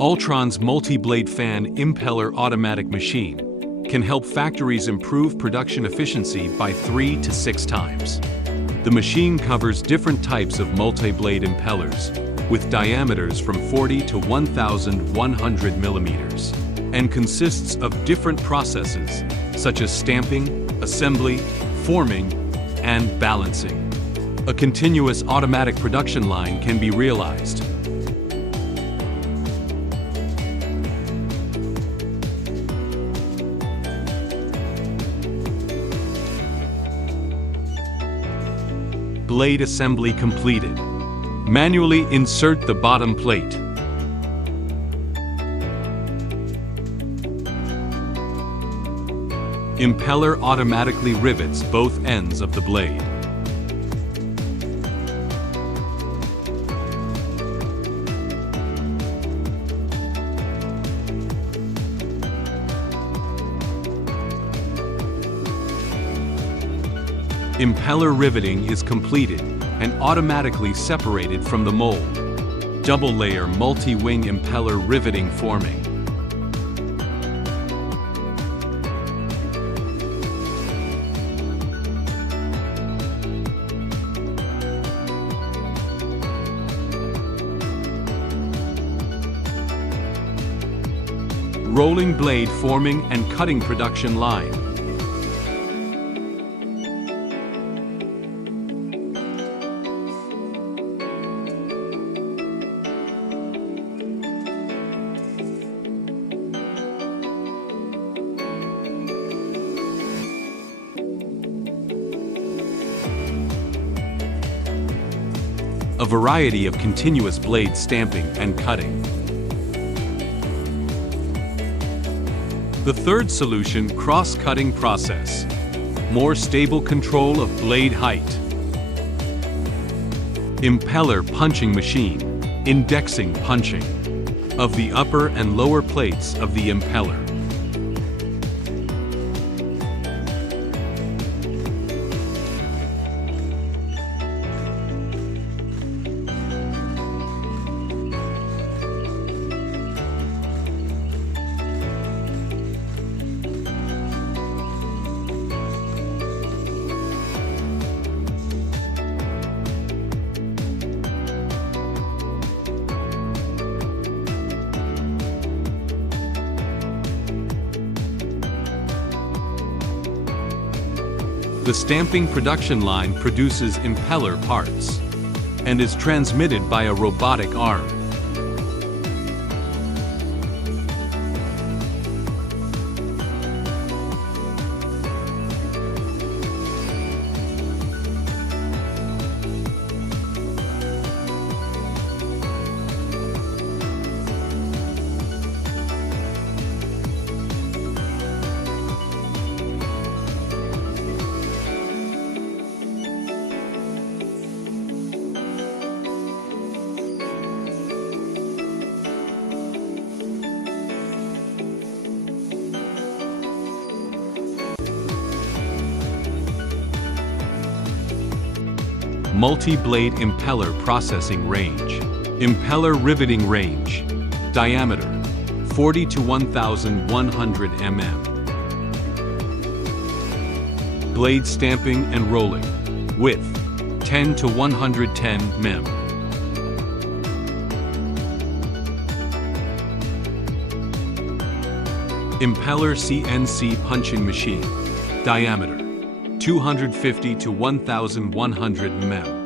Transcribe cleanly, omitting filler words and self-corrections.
Altron's multi-blade fan impeller automatic machine can help factories improve production efficiency by 3 to 6 times. The machine covers different types of multi-blade impellers with diameters from 40 to 1,100 millimeters and consists of different processes such as stamping, assembly, forming, and balancing. A continuous automatic production line can be realized. Blade assembly completed. Manually insert the bottom plate. Impeller automatically rivets both ends of the blade. Impeller riveting is completed and automatically separated from the mold. Double-layer multi-wing impeller riveting forming. Rolling blade forming and cutting production line. A variety of continuous blade stamping and cutting. The third solution, cross-cutting process. More stable control of blade height. Impeller punching machine, indexing punching of the upper and lower plates of the impeller. The stamping production line produces impeller parts and is transmitted by a robotic arm. Multi-blade impeller processing range. Impeller riveting range. Diameter 40 to 1,100 mm. Blade stamping and rolling. Width 10 to 110 mm. Impeller CNC punching machine. Diameter 250 to 1,100 mm.